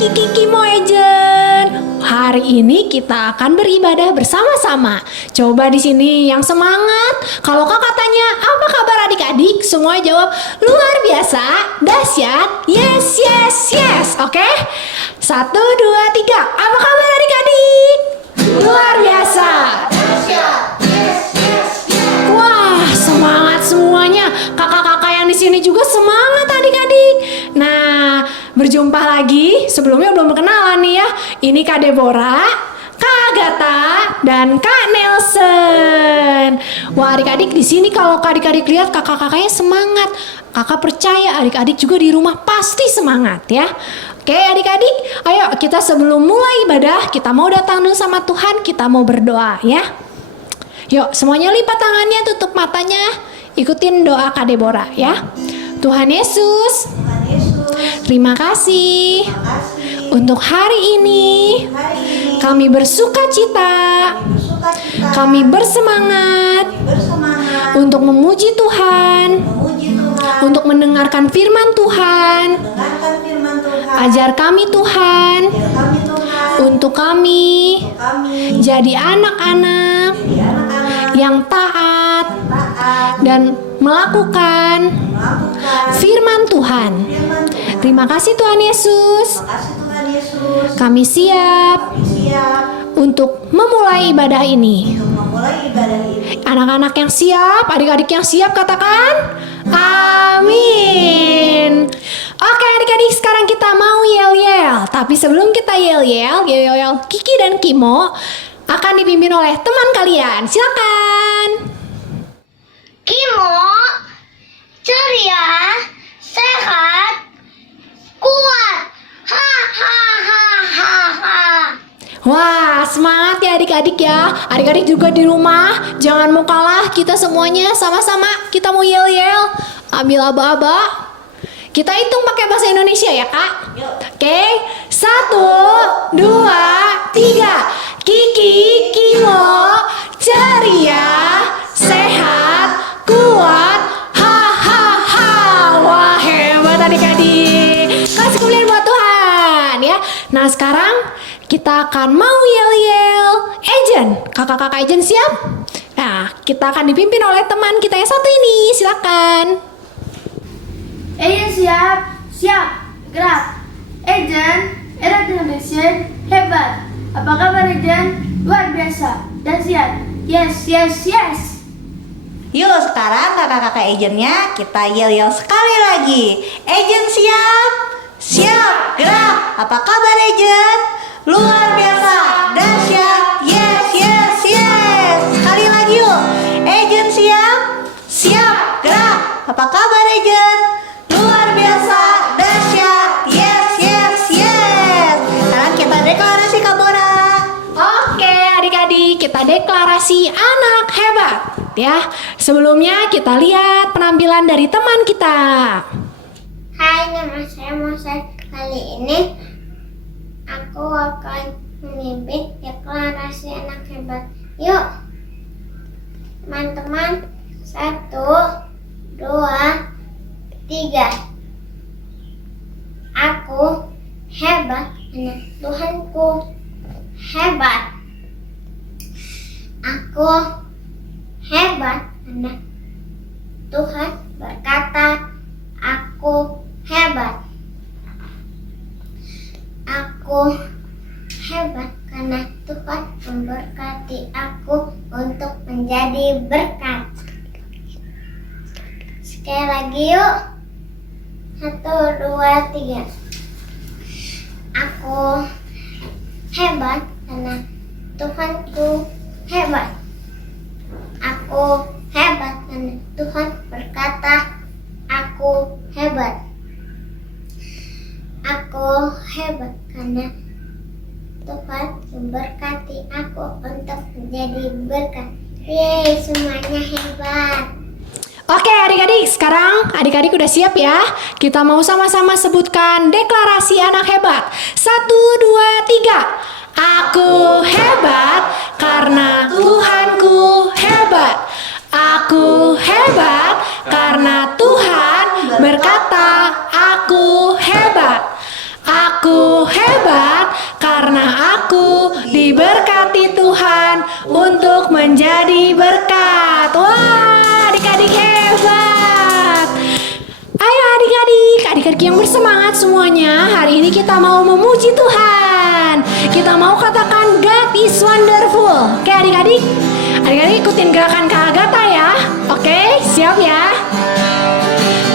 Kiki Moejen. Hari ini kita akan beribadah bersama-sama. Coba di sini yang semangat. Kalau kakak tanya, apa kabar adik-adik? Semua jawab, luar biasa, dahsyat, yes, yes, yes. Oke? 1, 2, 3. Apa kabar adik-adik? Luar biasa. Dahsyat, yes, yes, yes. Wah, semangat semuanya. Kakak-kakak yang di sini juga semangat adik-adik. Nah, berjumpa lagi. Sebelumnya belum berkenalan nih ya. Ini Kak Deborah, Kak Agatha, dan Kak Nelson. Wah, adik-adik di sini kalau adik-adik lihat kakak-kakaknya semangat. Kakak percaya adik-adik juga di rumah pasti semangat ya. Oke adik-adik, ayo kita sebelum mulai ibadah, kita mau datang dulu sama Tuhan, kita mau berdoa ya. Yuk semuanya lipat tangannya, tutup matanya, ikutin doa Kak Deborah ya. Tuhan Yesus, terima kasih untuk hari ini. Kami bersuka cita, kami bersemangat untuk memuji Tuhan, untuk mendengarkan firman Tuhan. Ajar kami Tuhan, untuk kami jadi anak-anak yang taat dan melakukan firman Tuhan. Terima kasih Tuhan Yesus. Kami siap untuk memulai ibadah ini. Anak-anak yang siap, adik-adik yang siap katakan amin. Oke adik-adik, sekarang kita mau yel-yel. Tapi sebelum kita yel-yel, Kiki dan Kimo akan dipimpin oleh teman kalian. Silakan. Kimo, ceria, sehat, kuat. Ha ha ha ha ha. Wah, semangat ya adik-adik ya. Adik-adik juga di rumah, jangan mau kalah. Kita semuanya sama-sama, kita mau yel-yel. Ambil aba-aba. Kita hitung pakai bahasa Indonesia ya kak. Oke, 1, 2, 3. Kiki, Kimo, ceria, sehat, kuat. Ha ha ha. Wah hebat adik-adik. Kasih kemuliaan buat Tuhan ya. Nah sekarang kita akan mau yel-yel Ejen. Kakak-kakak Ejen siap? Nah kita akan dipimpin oleh teman kita yang satu ini. Silakan. Ejen siap, gerak. Ejen, era Indonesia, hebat. Apa kabar Ejen? Luar biasa, dahsyat, yes, yes, yes. Yuk sekarang kakak-kakak Ejennya kita yel-yel sekali lagi. Ejen siap, gerak. Apa kabar Ejen? Luar biasa, dahsyat, yes, yes, yes. Sekali lagi yuk. Ejen siap, gerak. Apa kabar Ejen? Luar biasa, dahsyat, yes, yes, yes. Sekarang kita deklarasi Kak Bora. Oke adik-adik, kita deklarasi anak hebat ya. Sebelumnya kita lihat penampilan dari teman kita. Hai, nama saya Moses. Kali ini aku akan memimpin deklarasi anak hebat. Yuk, teman-teman. 1, 2, 3. Aku hebat karena Tuhanku hebat. Aku hebat karena Tuhan berkata aku hebat. Aku hebat karena Tuhan memberkati aku untuk menjadi berkat. Sekali lagi yuk. 1, 2, 3. Aku hebat karena Tuhanku hebat. Aku hebat karena Tuhan berkata aku hebat. Aku hebat karena Tuhan memberkati aku untuk menjadi berkat. Yeay, semuanya hebat. Oke adik-adik, sekarang adik-adik udah siap ya. Kita mau sama-sama sebutkan deklarasi anak hebat. 1, 2, 3. Aku hebat karena Tuhanku hebat. Aku hebat karena Tuhan berkata aku hebat. Aku Aku hebat karena aku diberkati Tuhan untuk menjadi berkat. Wah, adik-adik hebat. Ayo adik-adik yang bersemangat semuanya. Hari ini kita mau memuji Tuhan. Kita mau katakan God is wonderful. Oke adik-adik? Adik-adik ikutin gerakan Kak Agatha ya. Oke, siap ya?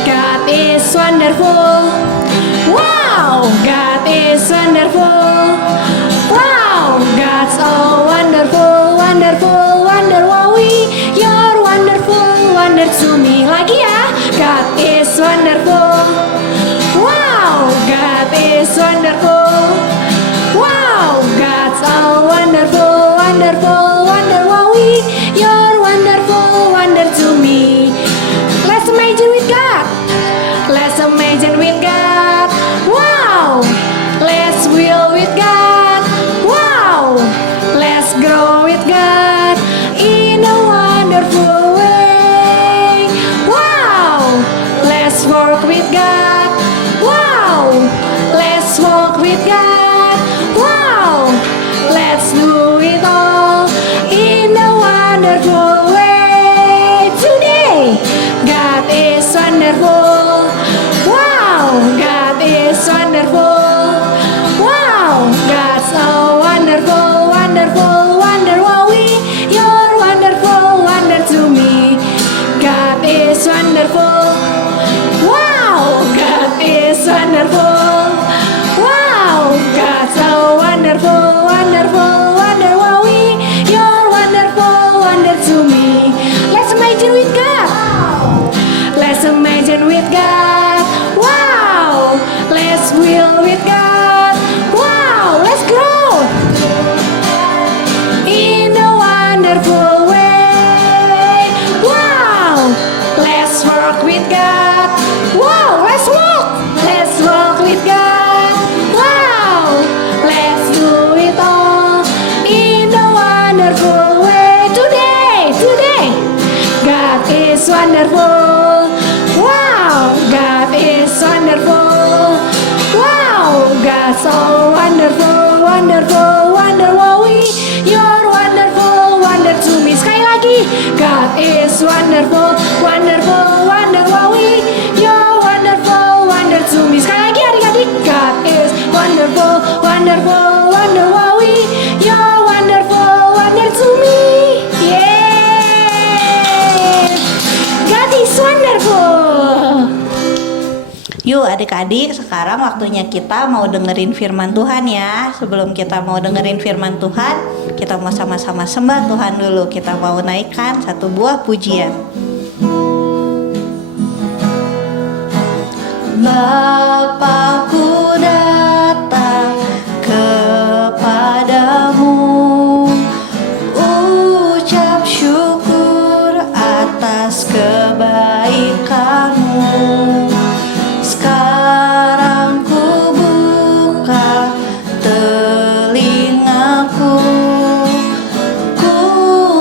God is wonderful. Wow, God is wonderful. Wow, God's so wonderful, wonderful, wonder wowie. You're wonderful, wonder to me. Lagi ya, God is wonderful. Wow, God is wonderful. Wow, God's so wonderful, wonderful, wonder wowie. You're wonderful, wonder to me. Let's imagine with God. Let's imagine with God. Wow, let's will with God. Wow, let's grow with God in a wonderful way. Wow, let's work with God. Wow, let's walk with God. Wow, let's do it all in a wonderful way. Today, God is wonderful. Wow, God is wonderful. Wow, God's so wonderful, wonderful, wonder wowie. You're wonderful, wonder to me. God is wonderful. Wow, God is wonderful. Wow, God's so wonderful, wonderful, wonder wowie. You're wonderful, wonder to me. Let's imagine with God. Let's imagine with God. Wow, let's will with God. Wow, let's grow in a wonderful way. Wow, let's work with God. Wow, let's walk. Let's walk with God. Wow, let's do it all in a wonderful way. Today, God is wonderful. Wow, God is wonderful. Wow, God's so wonderful, wonderful, wonder wowie. You're wonderful, wonder to me. Sekali lagi, God is wonderful, wonderful, wonder wowie. You're wonderful, wonder to me. Sekali lagi adik-adik, God is wonderful, wonderful, wonder wowie. You're wonderful, wonder to me. Yeah, God is wonderful. Yuk adik-adik, sekarang waktunya kita mau dengerin firman Tuhan ya. Sebelum kita mau dengerin firman Tuhan, kita mau sama-sama sembah Tuhan dulu. Kita mau naikkan satu buah pujian. Bapakku datang kepadamu, ucap syukur atas kebaikanmu. Sekarang ku buka telingaku, ku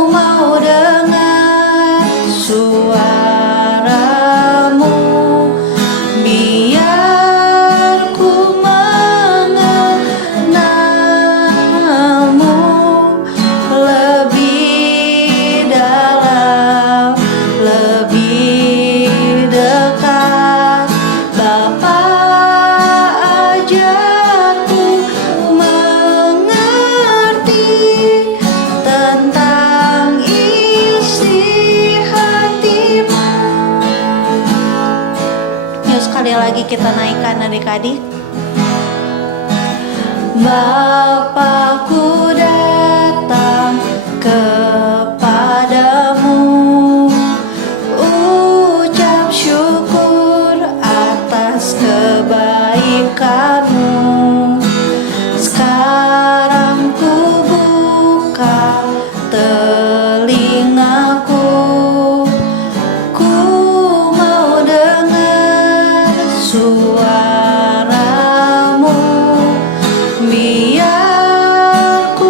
mau dengar suaramu, biar ku mengenalmu lebih dalam, lebih dekat. Bapa, ajarku mengerti tentang isi hatimu. Yuk sekali lagi kita naikkan adik-adik. Bapakku datang kepadamu, ucap syukur atas kebaikanmu. Sekarang ku buka telingaku, ku mau dengar suaramu, biar ku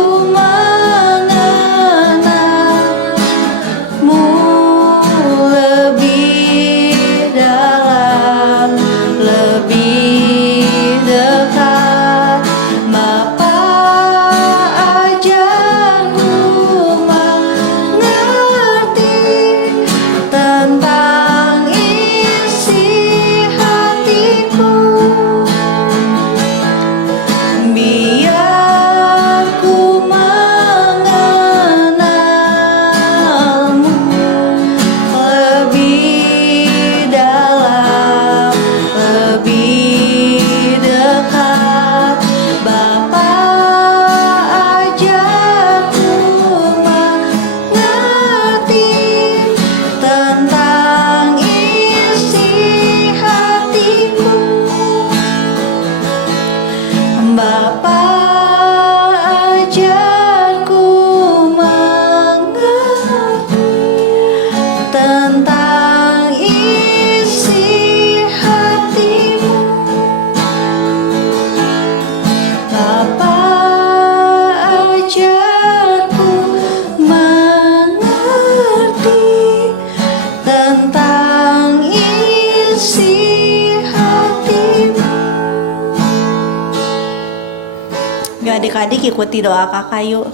Adik-adik ikuti doa kakak yuk.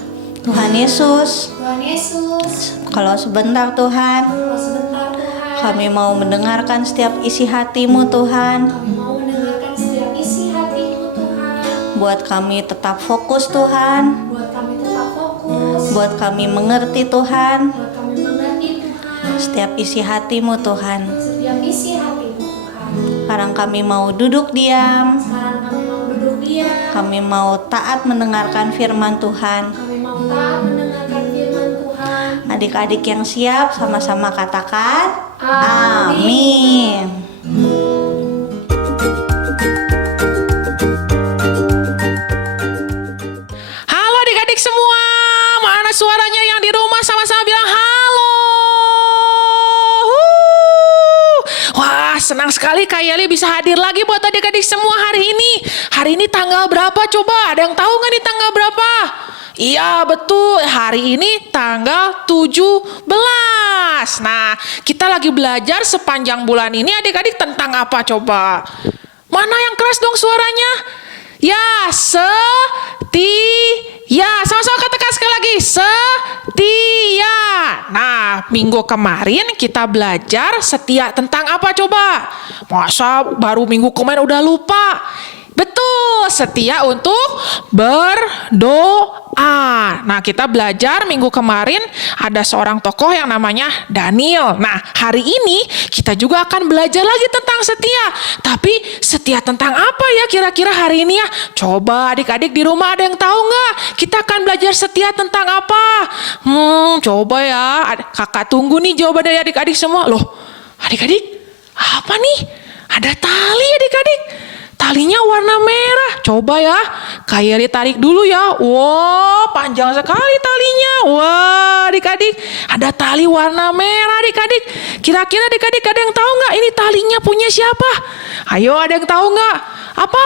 Tuhan Yesus, Tuhan Yesus, kalau sebentar Tuhan, kalau sebentar Tuhan, kami mau mendengarkan setiap isi hati-Mu Tuhan. kami mau mendengarkan setiap isi hati-Mu Tuhan. Buat kami tetap fokus Tuhan. Buat kami tetap fokus. Buat kami mengerti Tuhan. Buat kami mengerti Tuhan. Setiap isi hati-Mu Tuhan. Setiap isi hati-Mu Tuhan. Sekarang kami mau duduk diam. Sekarang kami mau duduk diam. Kami mau taat mendengarkan firman Tuhan. Kami mau taat mendengarkan firman Tuhan. Adik-adik yang siap sama-sama katakan Amin. Amin. Halo adik-adik semua, mana suaranya yang di rumah sama-sama bilang halo. Wah, senang sekali Kak Yeli bisa hadir lagi buat adik-adik semua hari ini. Hari ini tanggal berapa coba? Ada yang tahu nggak nih tanggal berapa? Iya betul, hari ini tanggal 17. Nah, kita lagi belajar sepanjang bulan ini adik-adik tentang apa coba? Mana yang keras dong suaranya? Ya, setia. Sama-sama katakan sekali lagi, setia. Nah, minggu kemarin kita belajar setia tentang apa coba? Masa baru minggu kemarin udah lupa? Betul, setia untuk berdoa. Nah, kita belajar minggu kemarin ada seorang tokoh yang namanya Daniel. Nah, hari ini kita juga akan belajar lagi tentang setia. Tapi setia tentang apa ya kira-kira hari ini ya? Coba adik-adik di rumah ada yang tahu nggak? Kita akan belajar setia tentang apa? Coba ya. Kakak tunggu nih jawaban dari adik-adik semua. Loh, adik-adik, apa nih? Ada tali adik-adik. Talinya warna merah. Coba ya, Kak Yeli tarik dulu ya. Wow, panjang sekali talinya. Wah, adik-adik, ada tali warna merah adik-adik. Kira-kira adik-adik ada yang tahu nggak ini talinya punya siapa? Ayo, ada yang tahu nggak? Apa?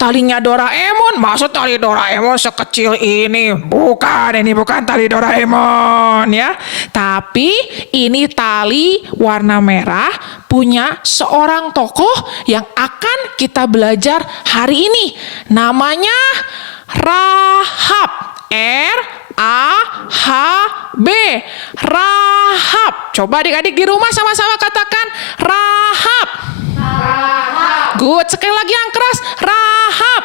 Talinya Doraemon. Maksud tali Doraemon sekecil ini? Bukan, ini bukan tali Doraemon ya. Tapi ini tali warna merah punya seorang tokoh yang akan kita belajar hari ini. Namanya Rahab. R-A-H-B. Rahab. Coba adik-adik di rumah sama-sama katakan Rahab. Good, sekali lagi yang keras. Rahab.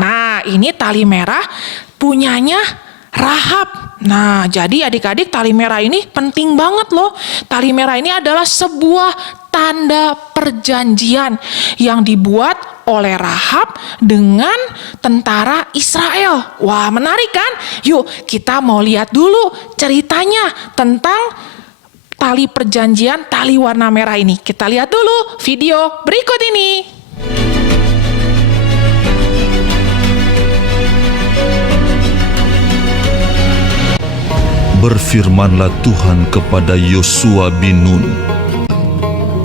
Nah, ini tali merah punyanya Rahab. Nah, jadi adik-adik tali merah ini penting banget loh. Tali merah ini adalah sebuah tanda perjanjian yang dibuat oleh Rahab dengan tentara Israel. Wah, menarik kan? Yuk, kita mau lihat dulu ceritanya tentang tali perjanjian, tali warna merah ini. Kita lihat dulu video berikut ini. Berfirmanlah Tuhan kepada Yosua bin Nun,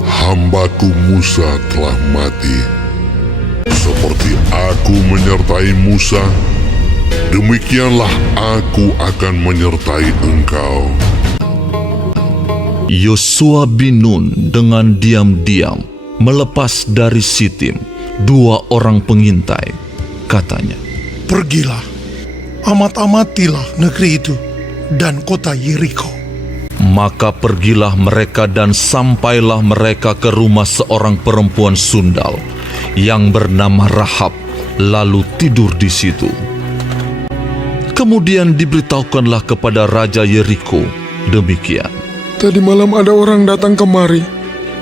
Hambaku Musa telah mati. Seperti aku menyertai Musa, demikianlah aku akan menyertai engkau. Yosua bin Nun dengan diam-diam melepas dari Sitim 2 orang pengintai. Katanya, Pergilah, amat-amatilah negeri itu dan kota Yeriko. maka pergilah mereka dan sampailah mereka ke rumah seorang perempuan sundal yang bernama Rahab, lalu tidur di situ. Kemudian diberitahukanlah kepada Raja Yeriko demikian. Tadi malam ada orang datang kemari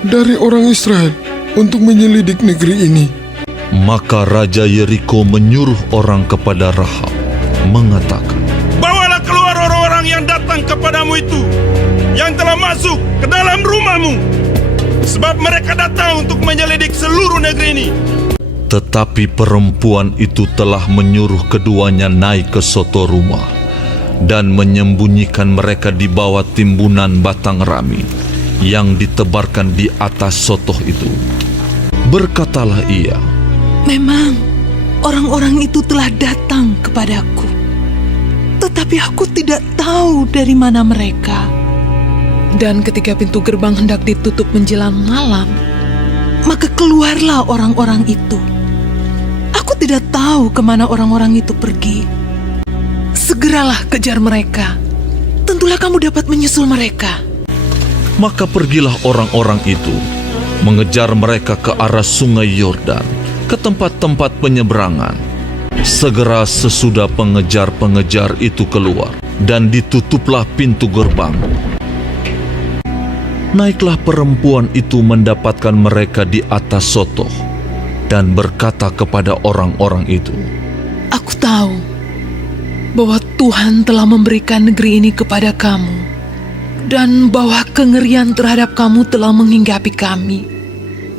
dari orang Israel untuk menyelidik negeri ini. Maka Raja Yeriko menyuruh orang kepada Rahab, mengatakan, Bawalah keluar orang-orang yang datang kepadamu itu, yang telah masuk ke dalam rumahmu, sebab mereka datang untuk menyelidik seluruh negeri ini. Tetapi perempuan itu telah menyuruh keduanya naik ke soto rumah dan menyembunyikan mereka di bawah timbunan batang rami yang ditebarkan di atas sotoh itu. Berkatalah ia, Memang orang-orang itu telah datang kepadaku, tetapi aku tidak tahu dari mana mereka. Dan ketika pintu gerbang hendak ditutup menjelang malam, maka keluarlah orang-orang itu. Aku Aku tidak tahu kemana orang-orang itu pergi. Segeralah kejar mereka. Tentulah kamu dapat menyusul mereka. Maka pergilah orang-orang itu, mengejar mereka ke arah sungai Yordan, ke tempat-tempat penyeberangan. Segera sesudah pengejar-pengejar itu keluar, dan ditutuplah pintu gerbang. Naiklah perempuan itu mendapatkan mereka di atas sotoh, dan berkata kepada orang-orang itu, Aku tahu bahwa Tuhan telah memberikan negeri ini kepada kamu, dan bahwa kengerian terhadap kamu telah menghinggapi kami,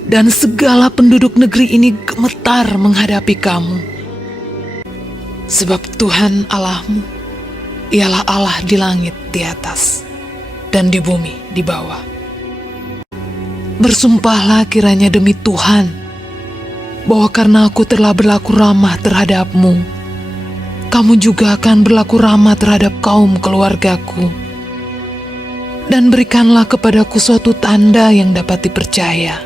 dan segala penduduk negeri ini gemetar menghadapi kamu. Sebab Tuhan Allahmu, ialah Allah di langit di atas, dan di bumi di bawah. Bersumpahlah kiranya demi Tuhan, bahwa karena aku telah berlaku ramah terhadapmu, kamu juga akan berlaku ramah terhadap kaum keluargaku. Dan berikanlah kepadaku suatu tanda yang dapat dipercaya,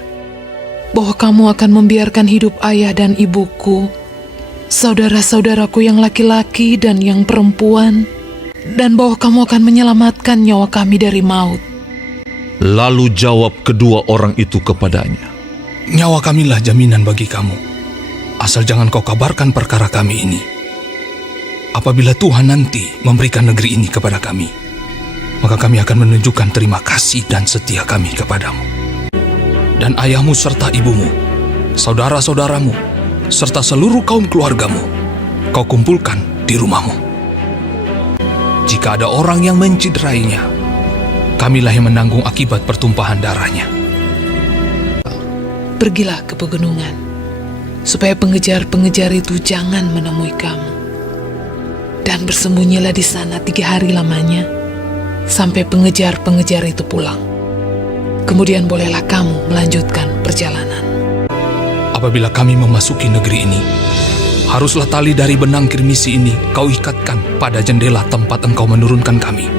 bahwa kamu akan membiarkan hidup ayah dan ibuku, saudara-saudaraku yang laki-laki dan yang perempuan, dan bahwa kamu akan menyelamatkan nyawa kami dari maut. Lalu jawab kedua orang itu kepadanya, Nyawa kamilah jaminan bagi kamu, asal jangan kau kabarkan perkara kami ini. Apabila Tuhan nanti memberikan negeri ini kepada kami, maka kami akan menunjukkan terima kasih dan setia kami kepadamu. Dan ayahmu serta ibumu, saudara-saudaramu, serta seluruh kaum keluargamu, kau kumpulkan di rumahmu. Jika ada orang yang menciderainya, kamilah yang menanggung akibat pertumpahan darahnya. Pergilah ke pegunungan, supaya pengejar-pengejar itu jangan menemui kamu. Dan bersembunyilah di sana 3 hari lamanya, sampai pengejar-pengejar itu pulang. Kemudian bolehlah kamu melanjutkan perjalanan. Apabila kami memasuki negeri ini, haruslah tali dari benang kirmisi ini kau ikatkan pada jendela tempat engkau menurunkan kami.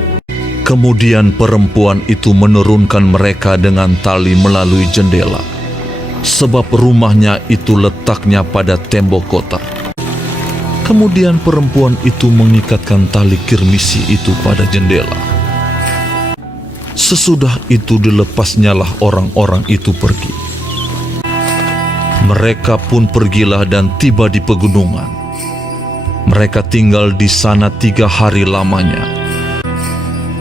Kemudian perempuan itu menurunkan mereka dengan tali melalui jendela, sebab rumahnya itu letaknya pada tembok kota. Kemudian perempuan itu mengikatkan tali kirmisi itu pada jendela. Sesudah itu dilepasnyalah orang-orang itu pergi. Mereka pun pergilah dan tiba di pegunungan. Mereka tinggal di sana 3 hari lamanya.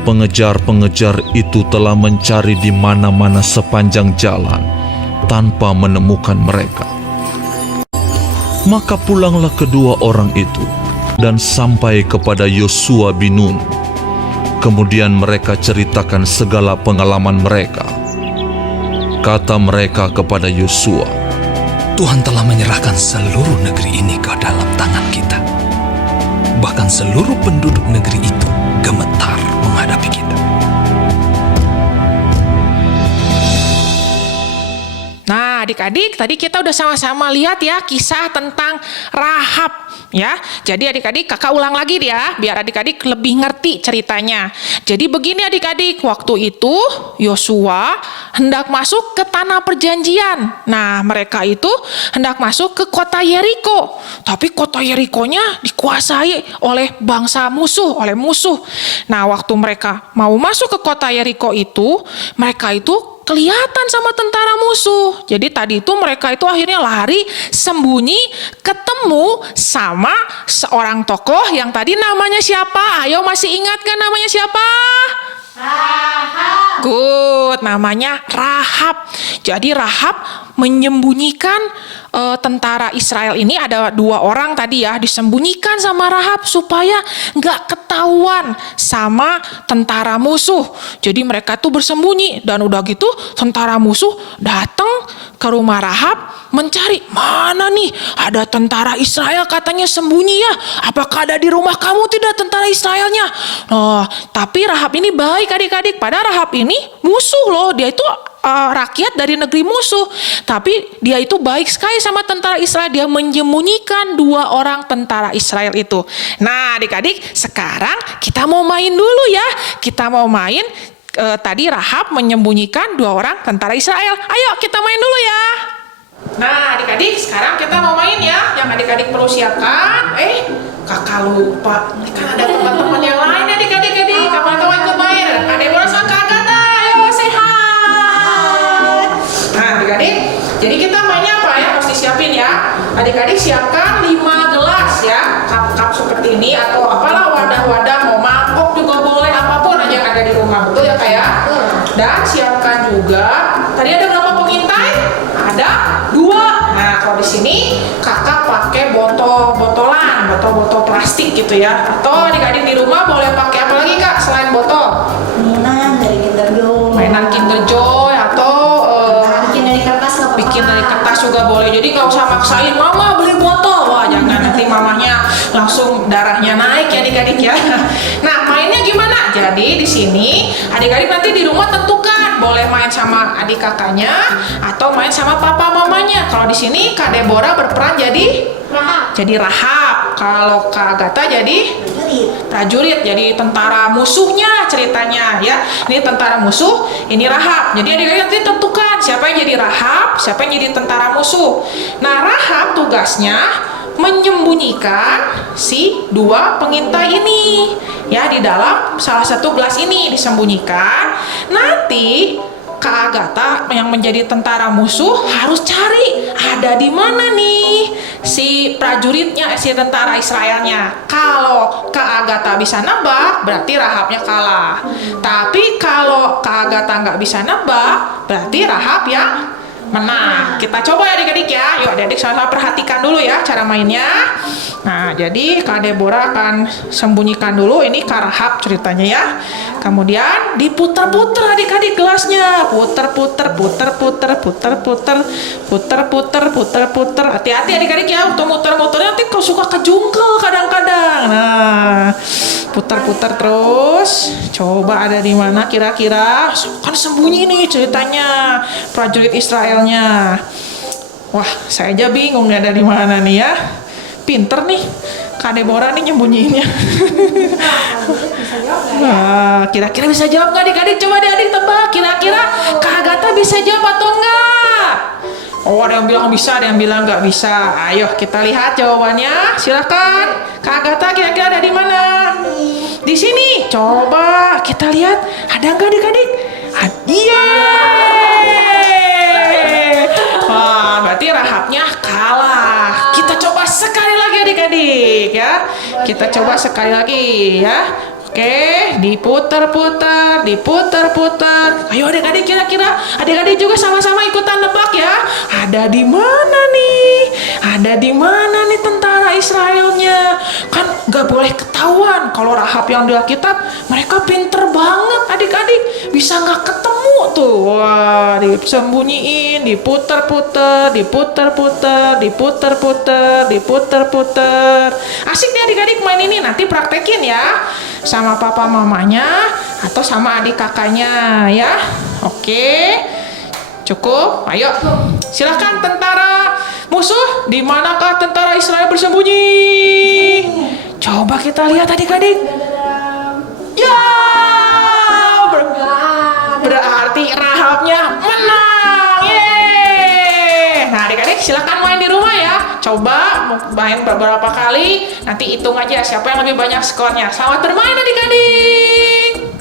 Pengejar-pengejar itu telah mencari di mana-mana sepanjang jalan, tanpa menemukan mereka. Maka pulanglah kedua orang itu, dan sampai kepada Yosua bin Nun. Kemudian mereka ceritakan segala pengalaman mereka. Kata mereka kepada Yosua, Tuhan telah menyerahkan seluruh negeri ini ke dalam tangan kita. Bahkan seluruh penduduk negeri itu gemetar menghadapi kita. Nah, adik-adik, tadi kita udah sama-sama lihat ya kisah tentang Rahab ya. Jadi adik-adik, kakak ulang lagi ya, biar adik-adik lebih ngerti ceritanya. Jadi begini adik-adik, waktu itu Yosua hendak masuk ke tanah perjanjian. Nah, mereka itu hendak masuk ke kota Yeriko. Tapi kota Yerikonya dikuasai oleh bangsa musuh, oleh musuh. Nah, waktu mereka mau masuk ke kota Yeriko itu, mereka itu kelihatan sama tentara musuh. Jadi tadi itu mereka itu akhirnya lari sembunyi, ketemu sama seorang tokoh yang tadi namanya siapa? Ayo, masih ingat kan namanya siapa? Rahab. Good, namanya Rahab. Jadi Rahab menyembunyikan tentara Israel ini, ada 2 orang tadi ya, disembunyikan sama Rahab supaya nggak ketahuan sama tentara musuh. Jadi mereka tuh bersembunyi, dan udah gitu tentara musuh datang ke rumah Rahab mencari, mana nih ada tentara Israel katanya sembunyi ya, apakah ada di rumah kamu tidak tentara Israelnya? Oh, tapi Rahab ini baik adik-adik, padahal Rahab ini musuh loh, dia itu rakyat dari negeri musuh, tapi dia itu baik sekali sama tentara Israel. Dia menyembunyikan 2 orang tentara Israel itu. Nah adik-adik, sekarang kita mau main dulu ya. Kita mau main tadi Rahab menyembunyikan 2 orang tentara Israel. Ayo kita main dulu ya. Nah, adik-adik, sekarang kita mau main ya. Yang adik-adik perlu siapkan. Kakak lupa. Kan ada teman-teman yang lain adik-adik. Kapan-kapan ikut main. Kak Deborah sama Kak Agatha. Ayo, say hi. Nah, adik-adik. Jadi kita mainnya apa ya? Mesti siapin ya. Adik-adik siapkan 5 gelas ya. Cup-cup seperti ini atau apalah wadah-wadah, mau mangkok juga boleh, apapun aja yang ada di rumah. Betul ya, Kak ya? Dan siapkan juga. Tadi ada berapa pengintai? Ada 2. Nah, kalau di sini kakak pakai botol-botolan, botol-botol plastik gitu ya. Atau adik-adik di rumah boleh pakai apa lagi Kak selain botol? Mainan dari Kinder Joy. Mainan Kinder Joy atau bikin dari kertas nggak apa-apa. bikin dari kertas juga boleh. Jadi nggak usah maksain mama beli botol. Wah, jangan nanti mamanya langsung darahnya naik ya adik-adik ya. Nah, mainnya gimana? Jadi di sini adik-adik nanti di rumah tentukan boleh main sama adik kakaknya atau main sama papa mamanya. Kalau di sini Kak Deborah berperan jadi Rahab. Kalau Kak Agatha jadi prajurit, jadi tentara musuhnya ceritanya ya. Ini tentara musuh, ini Rahab. Jadi adik-adik nanti tentukan siapa yang jadi Rahab, siapa yang jadi tentara musuh. Nah, Rahab tugasnya menyembunyikan si 2 pengintai ini ya di dalam salah satu gelas ini disembunyikan. Nanti Kak Agatha yang menjadi tentara musuh harus cari ada di mana nih si prajuritnya, si tentara Israelnya. Kalau Kak Agatha bisa nebak, berarti Rahabnya kalah. Tapi kalau Kak Agatha nggak bisa nebak, berarti Rahab yang menang. Kita coba ya adik-adik ya. Yuk adik-adik sama-sama perhatikan dulu ya cara mainnya. Nah, jadi Kak Deborah akan sembunyikan dulu. Ini Kak Rahab ceritanya ya. Kemudian diputer-puter adik-adik gelasnya. Puter-puter, puter-puter, puter-puter, puter-puter, puter-puter. Hati-hati adik-adik ya. Untuk muter-muternya nanti kau suka kejungkel kadang-kadang. Nah, putar-putar terus. Coba ada di mana kira-kira? Kan sembunyi nih ceritanya prajurit Israelnya. Wah, saya aja bingung nih ada di mana nih ya. Pinter nih Kak Deborah nih nyembunyiinnya. Nah, kira-kira bisa jawab nggak adik-adik? Coba adik-adik tebak. Kira-kira Kak Agatha bisa jawab atau enggak? Oh, ada yang bilang bisa, ada yang bilang nggak bisa. Ayo kita lihat jawabannya. Silakan. Kak Agatha kira-kira ada di mana? Di sini. Coba kita lihat. Ada nggak adik-adik? Iya. Wah, berarti Rahabnya kalah. Kita coba sekali lagi adik-adik ya. Kita coba sekali lagi ya. Oke, diputer-puter, diputer-puter. Ayo adik-adik kira-kira, adik-adik juga sama-sama ikutan nebak ya. Ada di mana nih? Ada di mana nih tentara Israelnya? Kan nggak boleh ketahuan. Kalau Rahab yang di Alkitab, mereka pinter banget adik-adik. Bisa nggak ketemu tuh. Wah, disembunyiin, diputer-puter, diputer-puter, diputer-puter, diputer-puter. Asik nih adik-adik main ini. Nanti praktekin ya. Sama papa mamanya atau sama adik kakaknya ya. Oke. Cukup. Ayo. Silakan tentara musuh. Di manakah tentara Israel bersembunyi? Coba kita lihat adik-adik. Ya. Berarti Rahabnya menang. Yeay. Nah, adik-adik silakan main di rumah ya. Coba main beberapa kali, nanti hitung aja siapa yang lebih banyak skornya. Selamat bermain adik-adik.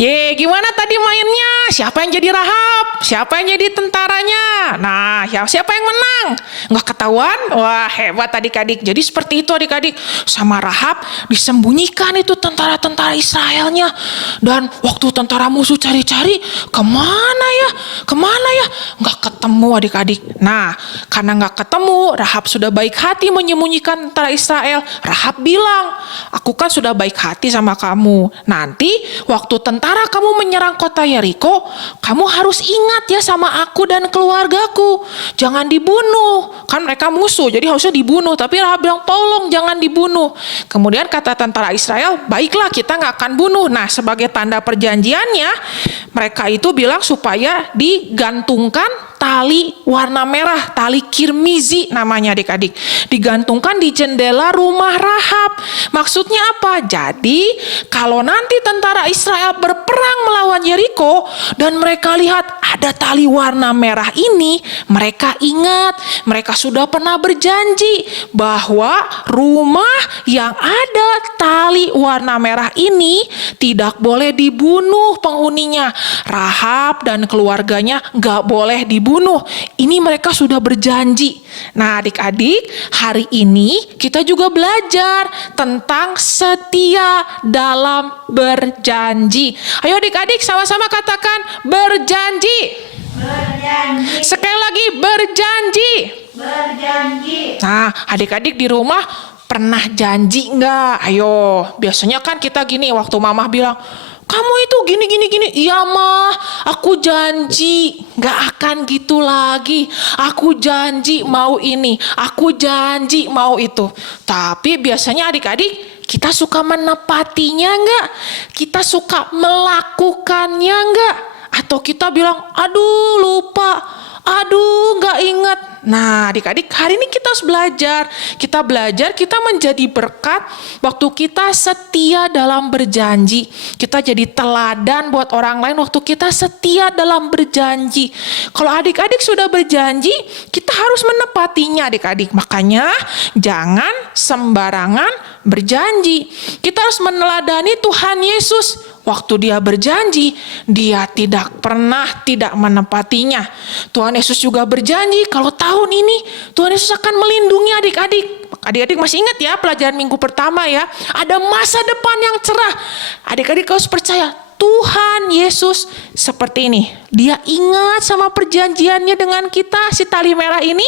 Ye, gimana tadi mainnya? Siapa yang jadi Rahab? Siapa yang jadi tentaranya? Nah, siapa yang menang? Nggak ketahuan? Wah, hebat adik-adik. Jadi seperti itu adik-adik. Sama Rahab disembunyikan itu tentara-tentara Israelnya. Dan waktu tentara musuh cari-cari, kemana ya? Kemana ya? Nggak ketemu adik-adik. Nah, karena nggak ketemu, Rahab sudah baik hati menyembunyikan tentara Israel. Rahab bilang, aku kan sudah baik hati sama kamu. Nanti waktu tentara kamu menyerang kota Yeriko, kamu harus ingat ya sama aku dan keluargaku. Jangan dibunuh. Kan mereka musuh, jadi harusnya dibunuh. Tapi Rahab bilang, tolong jangan dibunuh. Kemudian kata tentara Israel, baiklah kita nggak akan bunuh. Nah, sebagai tanda perjanjiannya, mereka itu bilang supaya digantungkan tali warna merah, tali kirmizi namanya adik-adik. Digantungkan di jendela rumah Rahab. Maksudnya apa? Jadi kalau nanti tentara Israel berperang melawan Yeriko dan mereka lihat ada tali warna merah ini, mereka ingat mereka sudah pernah berjanji bahwa rumah yang ada tali warna merah ini tidak boleh dibunuh penghuninya. Rahab dan keluarganya gak boleh dibunuh. Ini mereka sudah berjanji. Nah adik-adik, hari ini kita juga belajar tentang setia dalam berjanji. Ayo adik-adik sama-sama katakan berjanji. Berjanji. Sekali lagi berjanji. Berjanji. Nah adik-adik di rumah pernah janji nggak? Ayo, biasanya kan kita gini waktu mama bilang, kamu itu gini. Iya mah, aku janji gak akan gitu lagi. Aku janji mau ini, aku janji mau itu. Tapi biasanya adik-adik kita suka menepatinya nggak? Kita suka melakukannya nggak? Atau kita bilang, aduh lupa, aduh nggak ingat. Nah adik-adik hari ini kita harus belajar. Kita belajar, kita menjadi berkat waktu kita setia dalam berjanji. Kita jadi teladan buat orang lain waktu kita setia dalam berjanji. Kalau adik-adik sudah berjanji, kita harus menepatinya adik-adik. Makanya jangan sembarangan berjanji. Kita harus meneladani Tuhan Yesus. Waktu dia berjanji, dia tidak pernah tidak menepatinya. Tuhan Yesus juga berjanji kalau tahun ini Tuhan Yesus akan melindungi adik-adik. Adik-adik masih ingat ya pelajaran minggu pertama ya. Ada masa depan yang cerah. Adik-adik harus percaya Tuhan Yesus seperti ini. Dia ingat sama perjanjiannya dengan kita, si tali merah ini.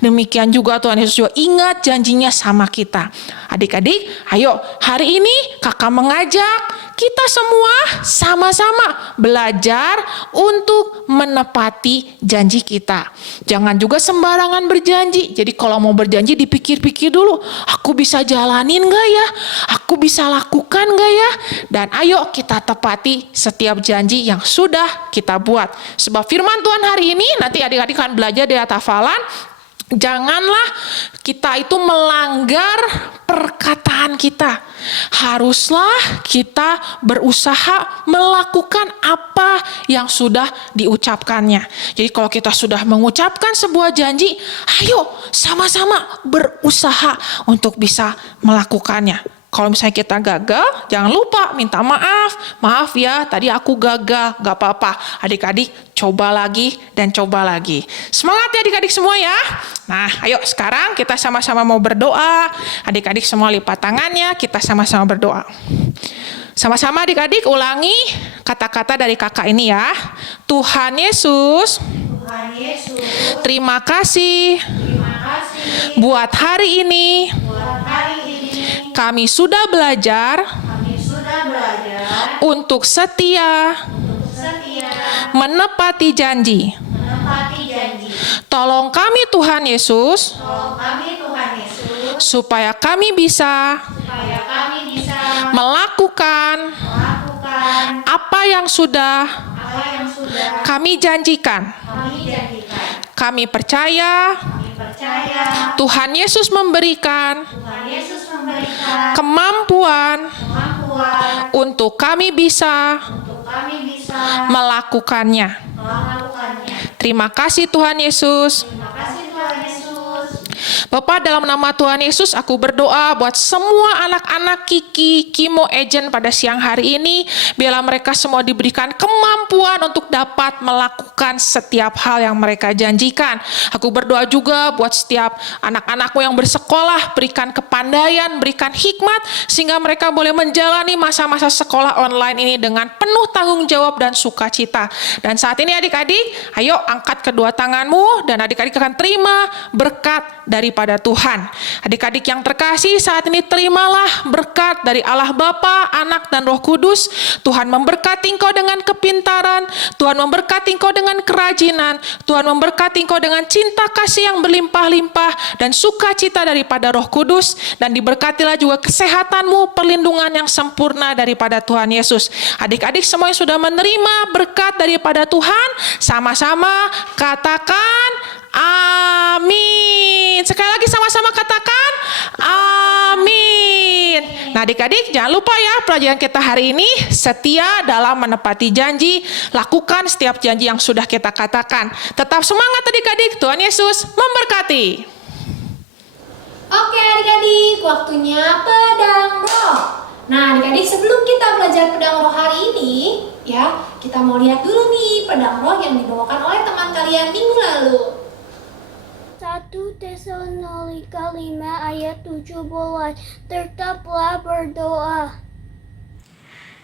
Demikian juga Tuhan Yesus juga ingat janjinya sama kita. Adik-adik, ayo hari ini kakak mengajak kita semua sama-sama belajar untuk menepati janji kita. Jangan juga sembarangan berjanji. Jadi kalau mau berjanji dipikir-pikir dulu. Aku bisa jalanin gak ya? Aku bisa lakukan gak ya? Dan ayo kita tepati setiap janji yang sudah kita buat. Sebab firman Tuhan hari ini, nanti adik-adik akan belajar di hafalan. Janganlah kita itu melanggar perkataan kita. Haruslah kita berusaha melakukan apa yang sudah diucapkannya. Jadi kalau kita sudah mengucapkan sebuah janji, ayo sama-sama berusaha untuk bisa melakukannya. Kalau misalnya kita gagal, jangan lupa minta maaf. Maaf ya, tadi aku gagal, gak apa-apa. Adik-adik coba lagi dan coba lagi. Semangat ya adik-adik semua ya. Nah ayo sekarang kita sama-sama mau berdoa. Adik-adik semua lipat tangannya, kita sama-sama berdoa. Sama-sama adik-adik ulangi kata-kata dari kakak ini ya. Tuhan Yesus, terima kasih buat hari ini. Kami sudah belajar untuk setia menepati janji. Tolong kami Tuhan Yesus, supaya kami bisa melakukan apa yang sudah kami janjikan. Kami percaya Tuhan Yesus memberikan kemampuan untuk kami bisa melakukannya. Terima kasih Tuhan Yesus. Bapak, dalam nama Tuhan Yesus, aku berdoa buat semua anak-anak Kiki, Kimo, Ejen pada siang hari ini. Biarlah mereka semua diberikan kemampuan untuk dapat melakukan setiap hal yang mereka janjikan. Aku berdoa juga buat setiap anak-anakmu yang bersekolah, berikan kepandaian, berikan hikmat, sehingga mereka boleh menjalani masa-masa sekolah online ini dengan penuh tanggung jawab dan sukacita. Dan saat ini adik-adik, ayo angkat kedua tanganmu, dan adik-adik akan terima berkat daripada Tuhan. Adik-adik yang terkasih, saat ini terimalah berkat dari Allah Bapa, Anak, dan Roh Kudus. Tuhan memberkati engkau dengan kepintaran, Tuhan memberkati engkau dengan kerajinan, Tuhan memberkati engkau dengan cinta kasih yang berlimpah-limpah dan sukacita daripada Roh Kudus, dan diberkatilah juga kesehatanmu, perlindungan yang sempurna daripada Tuhan Yesus. Adik-adik semua yang sudah menerima berkat daripada Tuhan, sama-sama katakan amin. Sekali lagi sama-sama katakan Amin. Nah adik-adik jangan lupa ya pelajaran kita hari ini setia dalam menepati janji, lakukan setiap janji yang sudah kita katakan. Tetap semangat adik-adik, Tuhan Yesus memberkati. Oke adik-adik, waktunya pedang roh. Nah adik-adik, sebelum kita belajar pedang roh hari ini, ya kita mau lihat dulu nih pedang roh yang dibawakan oleh teman kalian minggu lalu. 1 Tesalonika 5 ayat 17. Tetaplah berdoa.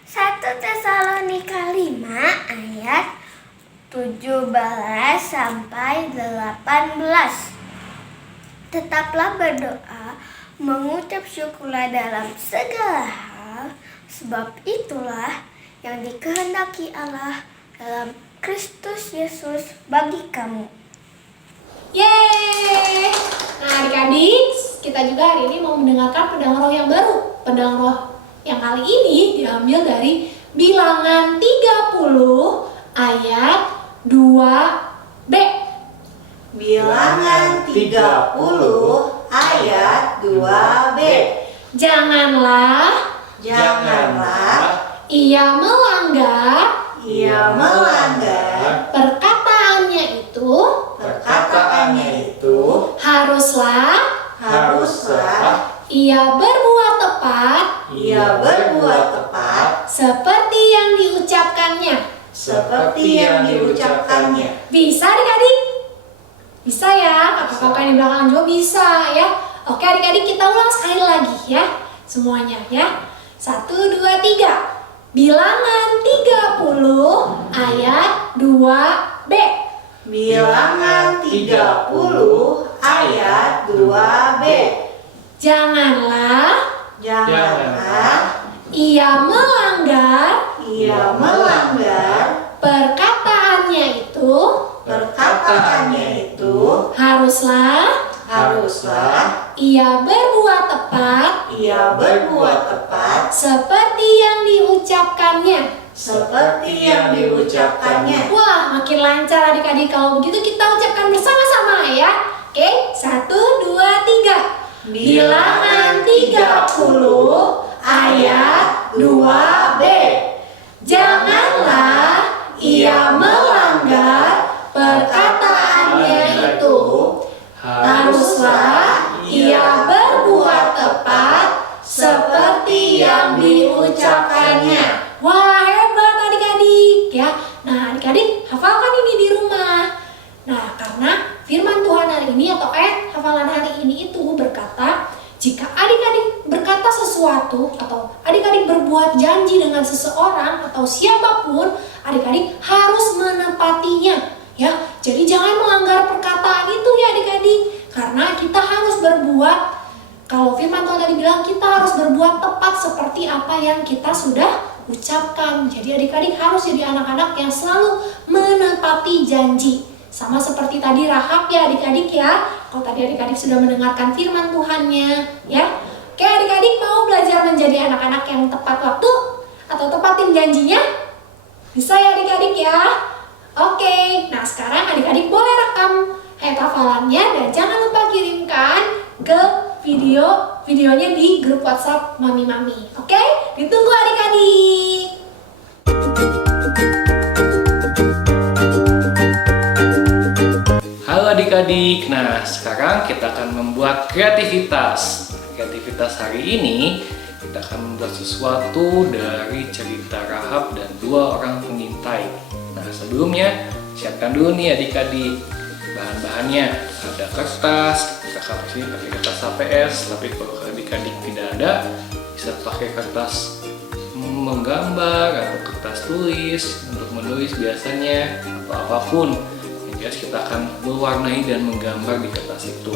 1 Tesalonika 5 ayat 17 sampai 18. Tetaplah berdoa, mengucap syukurlah dalam segala hal, sebab itulah yang dikehendaki Allah dalam Kristus Yesus bagi kamu. Yeay! Nah adik-adik, kita juga hari ini mau mendengarkan pedang roh yang baru. Pedang roh yang kali ini diambil dari Bilangan 30 ayat 2b. Bilangan 30 ayat 2b. Janganlah ia melanggar perkataannya itu haruslah ia berbuat tepat seperti yang diucapkannya. Bisa adik-adik? Bisa ya, kakak-kakak yang di belakang juga bisa ya. Oke adik-adik, kita ulang sekali lagi ya semuanya ya. 1, 2, 3. Bilangan 30 ayat 2b. Bilangan 30 ayat 2b. Janganlah ia melanggar perkataannya itu haruslah ia berbuat tepat seperti yang diucapkannya. Wah, makin lancar adik-adik. Kalau begitu kita ucapkan bersama-sama ya. Oke, 1, 2, 3. Bilangan 30 ayat 2b. Janganlah ia melanggar perkataannya itu haruslah ia berbuat tepat seperti yang diucapkannya. Wah, hebat adik-adik ya. Nah adik-adik hafalkan ini di rumah. Nah karena firman Tuhan hari ini atau ayat hafalan hari ini itu berkata, jika adik-adik berkata sesuatu atau adik-adik berbuat janji dengan seseorang atau siapapun, adik-adik harus menepatinya ya. Jadi jangan melanggar perkataan itu ya adik-adik, karena kita harus berbuat, kalau firman Tuhan tadi bilang kita harus berbuat tepat seperti apa yang kita sudah ucapkan. Jadi adik-adik harus jadi anak-anak yang selalu menepati janji. Sama seperti tadi Rahab ya adik-adik ya. Kalau tadi adik-adik sudah mendengarkan firman Tuhannya ya. Oke adik-adik, mau belajar menjadi anak-anak yang tepat waktu atau tepatin janjinya? Bisa ya adik-adik ya. Oke, nah sekarang adik-adik boleh rekam hafalannya dan jangan lupa kirimkan ke videonya di grup WhatsApp Mami-Mami. Oke, ditunggu adik-adik. Halo adik-adik, nah sekarang kita akan membuat kreativitas. Kreativitas hari ini kita akan membuat sesuatu dari cerita Rahab dan 2 orang pengintai. Nah sebelumnya siapkan dulu nih adik-adik bahan-bahannya. Ada kertas, kakak sini pakai kertas HPS, tapi kalau adik-adik tidak ada bisa pakai kertas menggambar atau kertas tulis untuk menulis biasanya atau apapun. Yang kita akan mewarnai dan menggambar di kertas itu.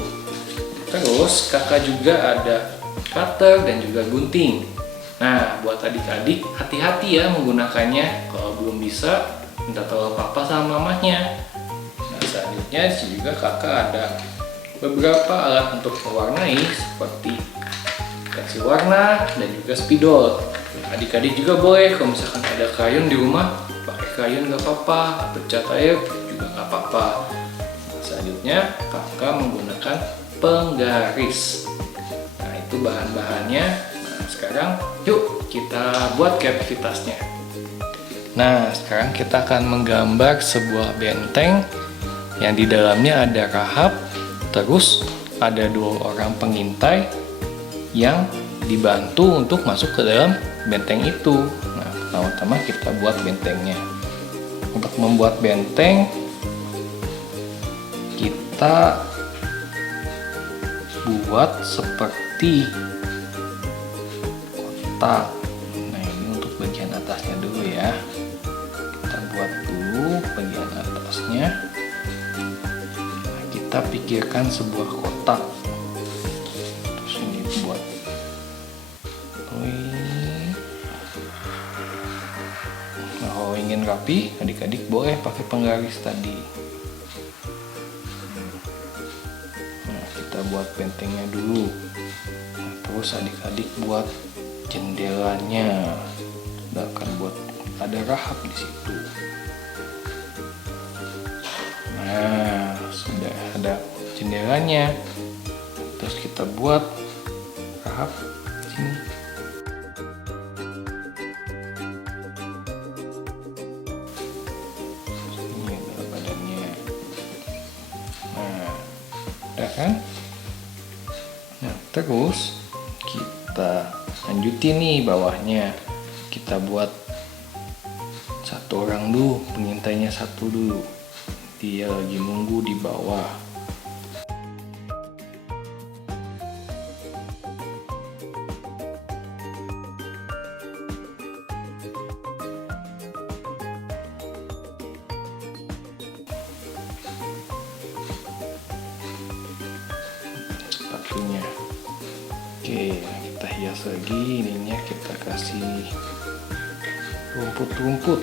Terus kakak juga ada cutter dan juga gunting. Nah buat adik-adik hati-hati ya menggunakannya. Kalau belum bisa minta tolong papa sama mamanya. Nah selanjutnya juga kakak ada beberapa alat untuk mewarnai seperti pensil warna dan juga spidol. Adik-adik juga boleh kalau misalkan ada krayon di rumah pakai krayon gak apa-apa, atau cat air juga gak apa-apa. Selanjutnya kakak menggunakan penggaris. itu bahan-bahannya. Nah, sekarang yuk kita buat kreativitasnya. Nah, sekarang kita akan menggambar sebuah benteng yang di dalamnya ada Rahab, terus ada 2 orang pengintai yang dibantu untuk masuk ke dalam benteng itu. Nah, pertama-tama kita buat bentengnya. Untuk membuat benteng, kita buat seperti kotak. Nah, ini untuk bagian atasnya dulu ya. Kita buat dulu bagian atasnya. Nah, kita pikirkan sebuah kotak. Terus ini buat. Nah, kalau ingin rapi, adik-adik boleh pakai penggaris tadi. Nah, kita buat bentengnya dulu. Nah, terus adik-adik buat jendelanya. Kita akan buat ada Rahab di situ. Nah, sudah ada jendelanya. Terus kita buat Rahab di sini. Ini adalah badannya. Nah, udah kan? Nah, terus kita lanjutin nih bawahnya. Kita buat 1 orang dulu, pengintainya 1 dulu. Dia lagi nunggu di bawah. Sepatunya. Oke, kita hias lagi. Ininya kita kasih rumput-rumput.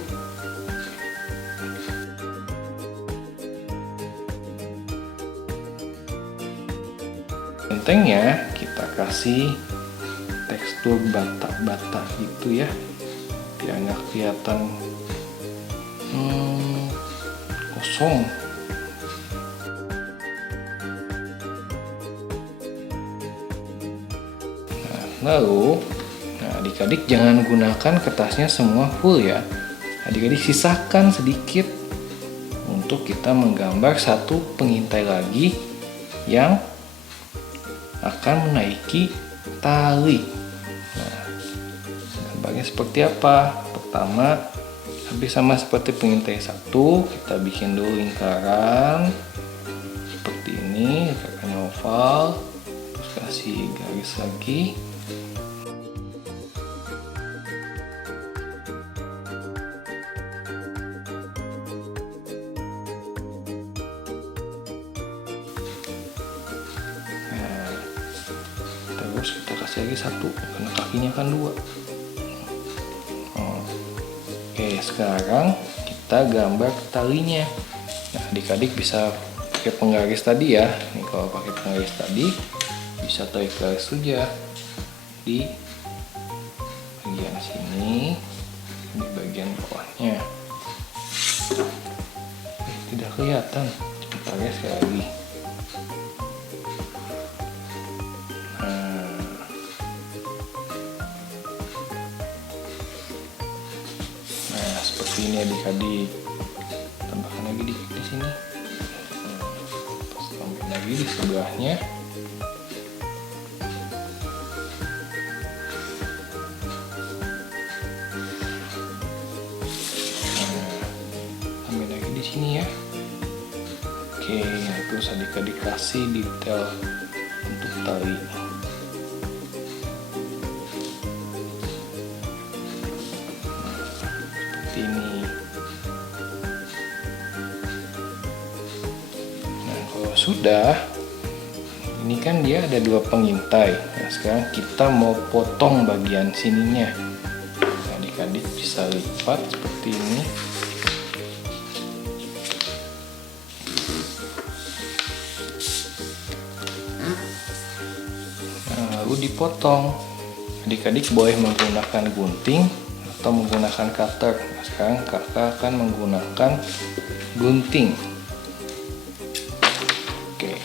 Bentengnya kita kasih tekstur bata-bata gitu ya, biar nggak kelihatan kosong. Lalu, adik-adik jangan gunakan kertasnya semua full ya. Adik-adik sisakan sedikit untuk kita menggambar 1 pengintai lagi yang akan menaiki tali. Nah, gambarnya seperti apa? Pertama, habis sama seperti pengintai 1, kita bikin dulu lingkaran seperti ini, lingkarannya oval. Terus kasih garis lagi. Terus kita kasih lagi 1 karena kakinya kan 2. Oke, sekarang kita gambar talinya. Nah, adik-adik bisa pakai penggaris tadi ya. Nih, kalau pakai penggaris tadi bisa tarik garis saja di bagian sini, di bagian bawahnya. Tidak kelihatan. Sebentar ya, sekali lagi. Seperti ini adik-adik, tambahkan lagi di sini, terus tambahin lagi di sebelahnya. Tambahin lagi di sini ya. Oke, terus adik-adik kasih detail untuk tali. Ini. Nah, kalau sudah, ini kan dia ada 2 pengintai. Nah, sekarang kita mau potong bagian sininya. Nah, adik-adik bisa lipat seperti ini. Nah, lalu dipotong. Adik-adik boleh menggunakan gunting atau menggunakan cutter. Nah, sekarang kakak akan menggunakan gunting. Oke.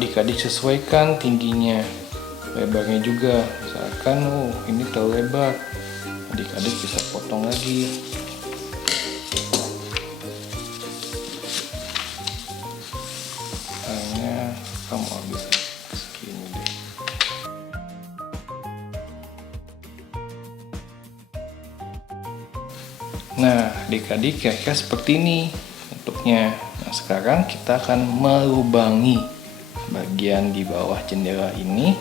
adik-adik sesuaikan tingginya, lebarnya juga. Misalkan, ini terlalu lebar, adik-adik bisa potong lagi. Hanya kamu ambil segini deh. Nah, adik-adik kira-kira seperti ini bentuknya. Nah, sekarang kita akan melubangi bagian di bawah jendela ini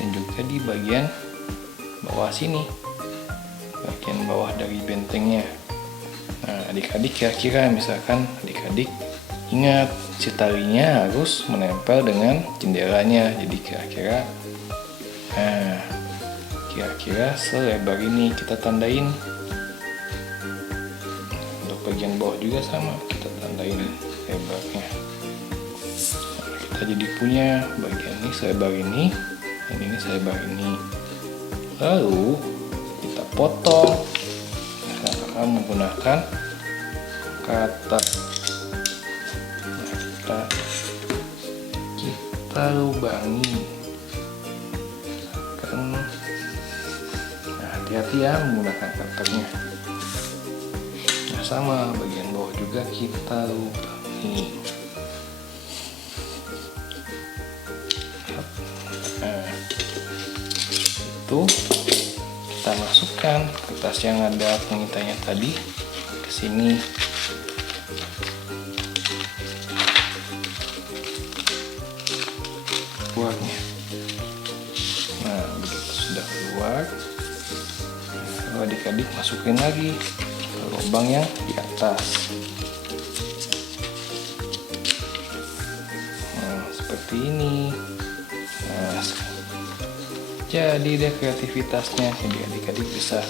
dan juga di bagian bawah sini, bagian bawah dari bentengnya. Nah, adik-adik kira-kira misalkan adik-adik ingat si talinya harus menempel dengan jendelanya. Jadi kira-kira selebar ini kita tandain. Bagian bawah juga sama, kita tandain lebarnya. Nah, kita jadi punya bagian ini selebar ini dan ini selebar ini. Lalu kita potong. Nah, akan menggunakan katak. Nah, kita lubangi. Nah, hati-hati ya menggunakan kataknya. Sama bagian bawah juga kita lubangi. Nah, itu kita masukkan kertas yang ada pengintainya tadi ke sini. Keluarnya. Nah, begitu sudah keluar, adik-adik masukin lagi lubang yang di atas. Nah, seperti ini. Nah, jadi deh kreativitasnya. Jadi adik-adik bisa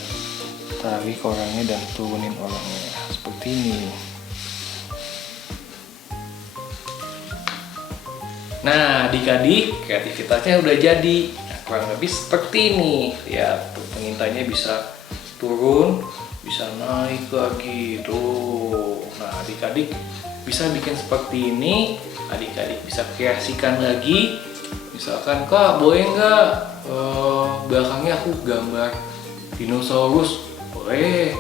tarik orangnya dan turunin orangnya seperti ini. Nah, adik-adik kreativitasnya udah jadi. Nah, kurang lebih seperti ini. Lihat, pengintainya bisa turun, bisa naik lagi tuh. Nah, adik-adik bisa bikin seperti ini. Adik-adik bisa kreasikan lagi. Misalkan, Kak, boleh nggak belakangnya aku gambar dinosaurus? Boleh.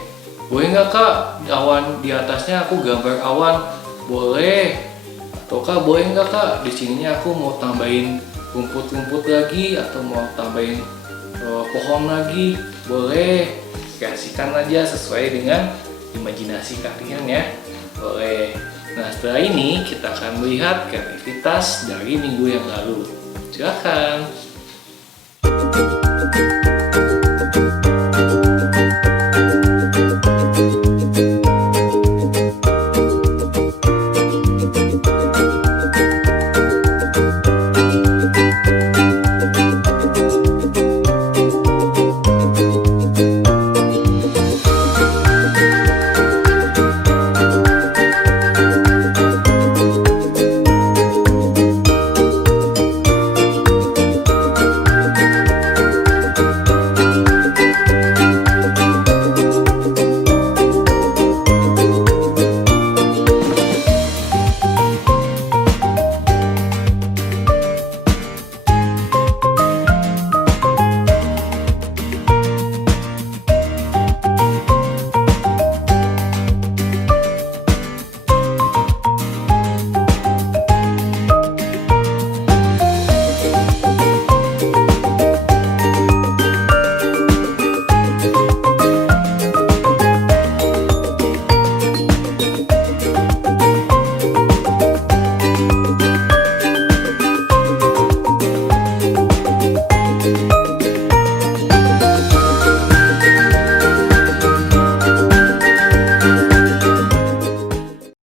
Boleh nggak, Kak, awan di atasnya aku gambar awan? Boleh. Atau Kak, boleh nggak, Kak, di sininya aku mau tambahin rumput-rumput lagi atau mau tambahin pohon lagi? Boleh. Kreasikan aja sesuai dengan imajinasi kalian ya. Boleh. Nah, setelah ini kita akan melihat kreativitas dari minggu yang lalu. Silakan.